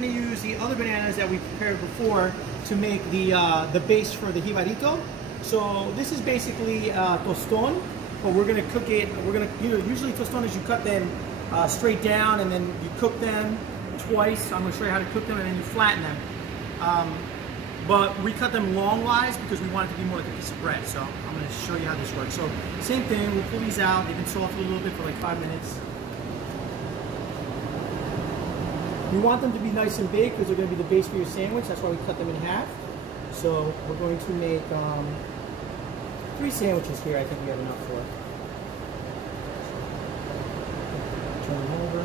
going to use the other bananas that we prepared before to make the base for the jibarito. So this is basically toston, but we're going to cook it. We're going to, usually tostones you cut them straight down and then you cook them twice. I'm going to show you how to cook them and then you flatten them. But we cut them long-wise because we want it to be more like a piece of bread. So I'm going to show you how this works. So same thing, we'll pull these out. They've been softened a little bit for like 5 minutes. You want them to be nice and big because they're going to be the base for your sandwich. That's why we cut them in half. So we're going to make 3 sandwiches here. I think we have enough for. Turn them over.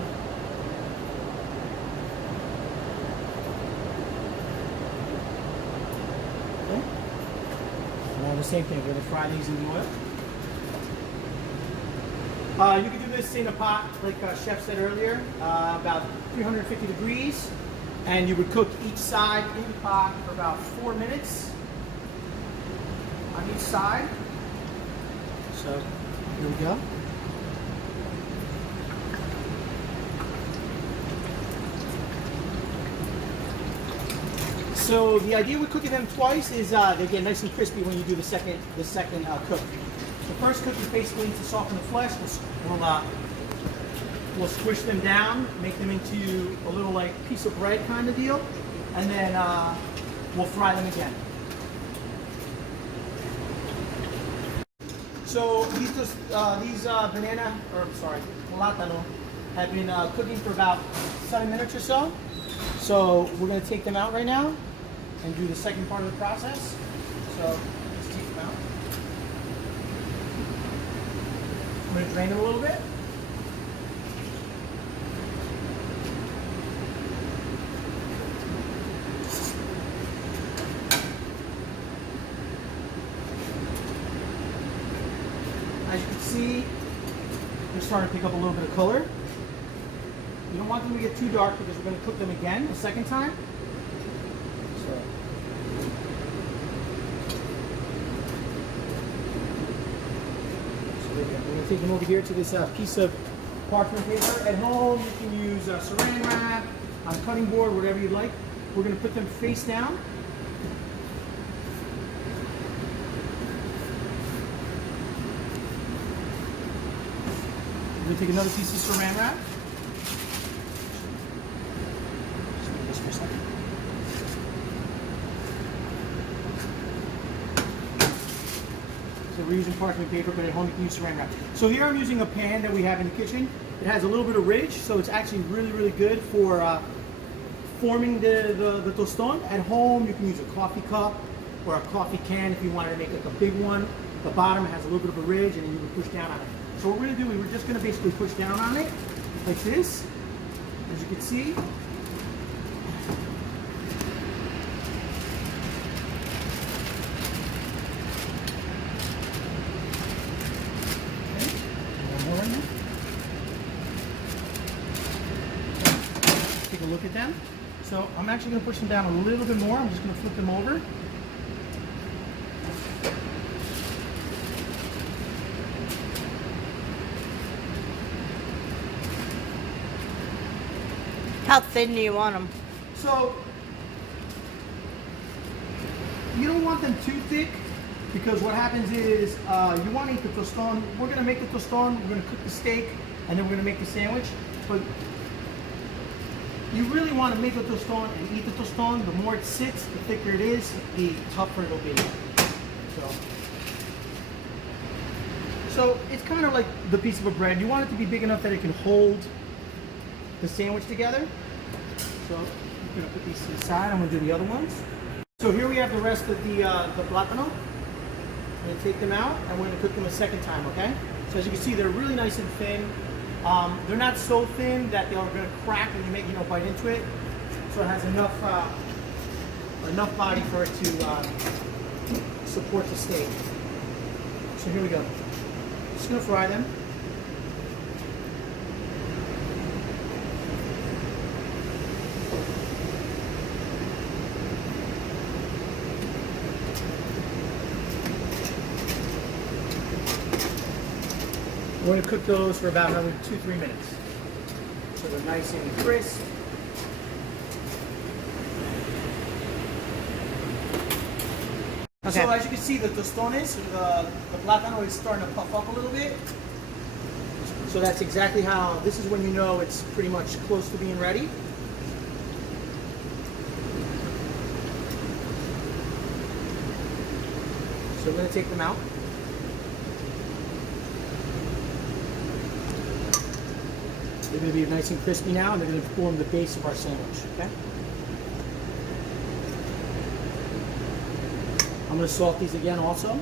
Okay. Now the same thing. We're going to fry these in the oil. You can do this in a pot, like Chef said earlier, about 350 degrees, and you would cook each side in the pot for about 4 minutes on each side. So here we go. So the idea with cooking them twice is they get nice and crispy when you do the second cook. The first cook is basically to soften the flesh. We'll squish them down, make them into a little like piece of bread kind of deal, and then we'll fry them again. So these plátano, have been cooking for about 7 minutes or so. So we're going to take them out right now and do the second part of the process. So let's take them out. I'm going to drain them a little bit. As you can see, they're starting to pick up a little bit of color. You don't want them to get too dark because we're going to cook them again the second time. So. We're going to take them over here to this piece of parchment paper. At home, you can use saran wrap, on a cutting board, whatever you'd like. We're going to put them face down. We're going to take another piece of saran wrap. Just leave this for a second. So we're using parchment paper, but at home you can use saran wrap. So here I'm using a pan that we have in the kitchen. It has a little bit of ridge, so it's actually really, really good for forming the toston. At home you can use a coffee cup or a coffee can if you wanted to make like a big one. The bottom has a little bit of a ridge and then you can push down on it. So what we're going to do, we're just going to basically push down on it like this, as you can see. Okay. One more in there. Take a look at them. So I'm actually going to push them down a little bit more. I'm just going to flip them over. How thin do you want them? So you don't want them too thick because what happens is you want to eat the toston. We're going to make the toston, we're going to cook the steak, and then we're going to make the sandwich. But you really want to make the toston and eat the toston. The more it sits, the thicker it is, the tougher it'll be. So it's kind of like the piece of a bread. You want it to be big enough that it can hold the sandwich together. So I'm going to put these to the side. I'm going to do the other ones. So here we have the rest of the plátano. I'm going to take them out and we're going to cook them a second time, okay? So as you can see, they're really nice and thin. They're not so thin that they're going to crack when you make, bite into it. So it has enough body for it to support the steak. So here we go. Just going to fry them. We're going to cook those for about another 2-3 minutes. So they're nice and crisp. Okay. So as you can see, the tostones, the plátano is starting to puff up a little bit. So that's exactly how, this is when you know it's pretty much close to being ready. So we're going to take them out. They're going to be nice and crispy now, and they're going to form the base of our sandwich, okay? I'm going to salt these again also.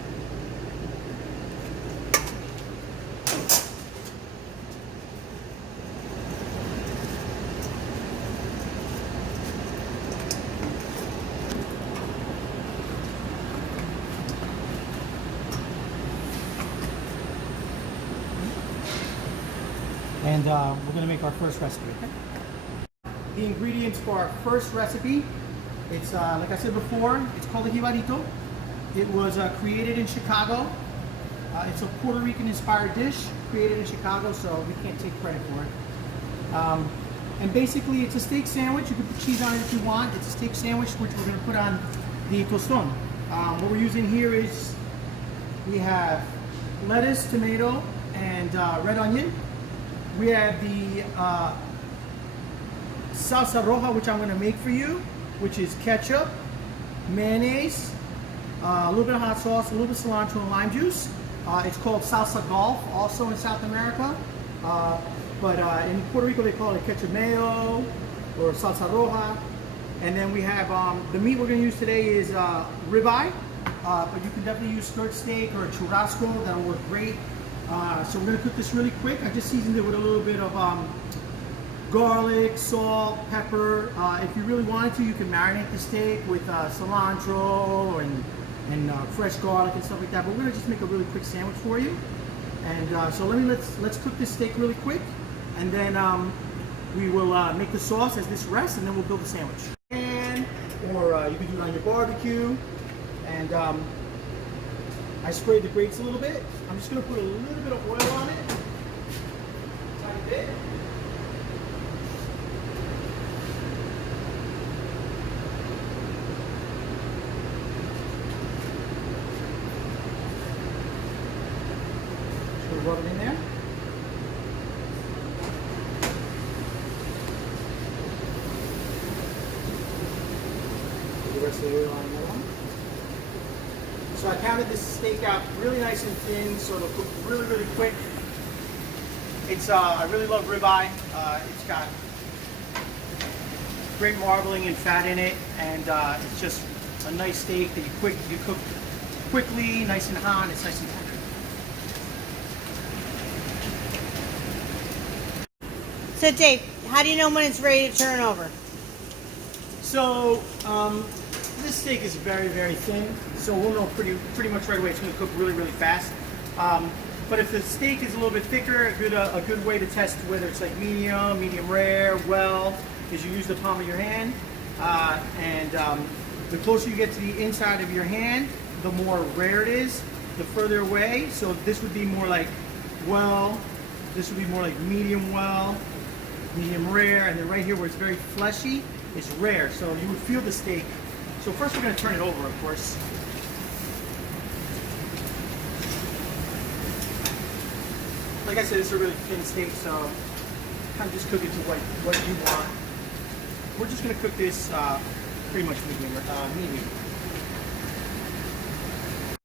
And we're going to make our first recipe, okay? The ingredients for our first recipe, it's like I said before, it's called a jibarito. It was created in Chicago. It's a Puerto Rican inspired dish created in Chicago, so we can't take credit for it. And basically it's a steak sandwich. You can put cheese on it if you want. It's a steak sandwich which we're going to put on the toston. What we're using here is we have lettuce, tomato, and red onion. We have the salsa roja, which I'm going to make for you, which is ketchup, mayonnaise, a little bit of hot sauce, a little bit of cilantro and lime juice. It's called salsa golf, also in South America. But in Puerto Rico, they call it ketchup mayo or salsa roja. And then we have the meat we're going to use today is ribeye, but you can definitely use skirt steak or churrasco. That'll work great. So we're going to cook this really quick. I just seasoned it with a little bit of garlic, salt, pepper. If you really wanted to, you can marinate the steak with cilantro and fresh garlic and stuff like that. But we're going to just make a really quick sandwich for you. And so let's cook this steak really quick, and then we will make the sauce as this rests, and then we'll build the sandwich. Or you can do it on your barbecue. And I sprayed the grates a little bit. I'm just going to put a little bit of oil on it. Tiny bit. Just going to rub it in there. Put the rest of the oil on that one. So I pounded this steak out really nice and thin, so it'll cook really, really quick. It's I really love ribeye. It's got great marbling and fat in it, and it's just a nice steak that you cook quickly, nice and hot. It's nice and tender. So Dave, how do you know when it's ready to turn over? So this steak is very, very thin, so we'll know pretty much right away it's going to cook really, really fast. But if the steak is a little bit thicker, a good way to test whether it's like medium rare, well, is you use the palm of your hand, and the closer you get to the inside of your hand, the more rare it is, the further away. So this would be more like well, this would be more like medium well, medium rare, and then right here where it's very fleshy, it's rare. So you would feel the steak. So first we're going to turn it over, of course. Like I said, it's a really thin steak, so kind of just cook it to what you want. We're just going to cook this pretty much medium.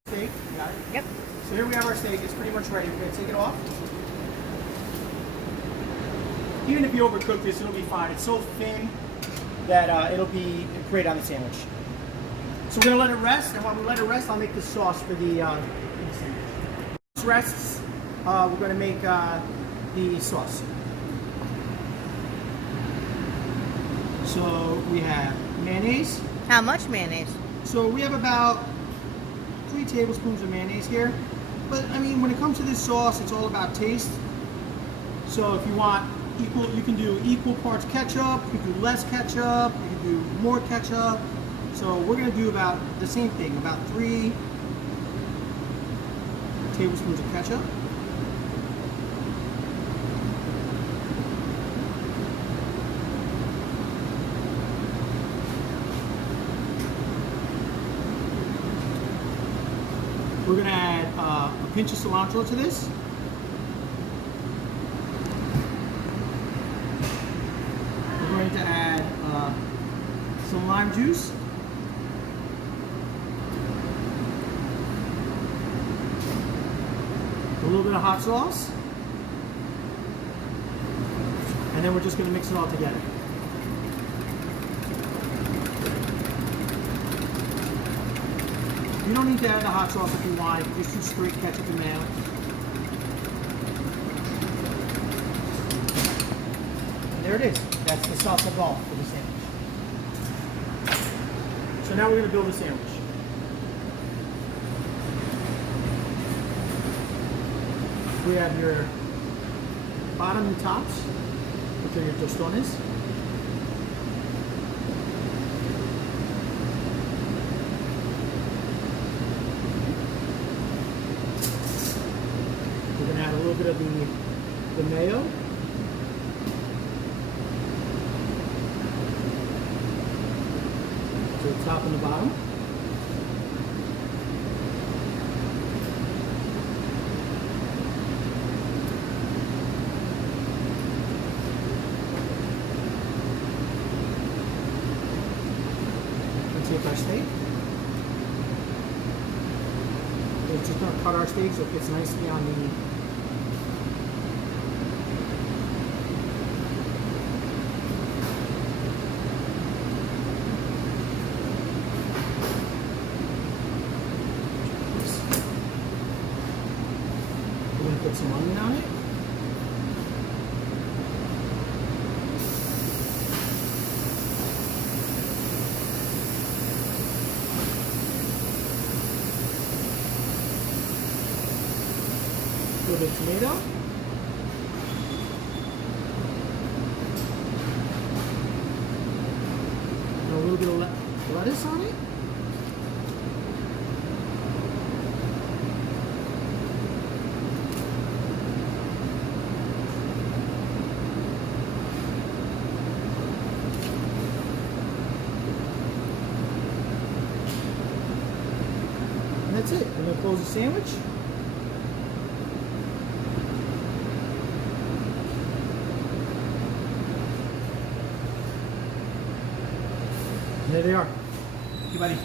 Steak, you got it? Yep. So here we have our steak. It's pretty much ready. We're going to take it off. Even if you overcook this, it'll be fine. It's so thin that it'll be great on the sandwich. So we're going to let it rest, and while we let it rest, I'll make the sauce for the sandwich. This rests, we're going to make the sauce. So we have mayonnaise. How much mayonnaise? So we have about 3 tablespoons of mayonnaise here. But I mean, when it comes to this sauce, it's all about taste. So if you want equal, you can do equal parts ketchup, you can do less ketchup, you can do more ketchup. So we're going to do about the same thing, about 3 tablespoons of ketchup. We're gonna add a pinch of cilantro to this. We're going to add some lime juice. A little bit of hot sauce. And then we're just gonna mix it all together. You don't need to add the hot sauce if you want. You just do straight ketchup and mayo. And there it is. That's the salsa ball for the sandwich. So now we're going to build a sandwich. We have your bottom and tops, which are your tostones. Add a little bit of the mayo. To the top and the bottom. Let's take our steak. We're just going to cut our steak so it fits nicely on the put some onion on it. A little bit of tomato. And a little bit of lettuce on it. That's it. I'm going to close the sandwich. And there they are. Hey, buddy.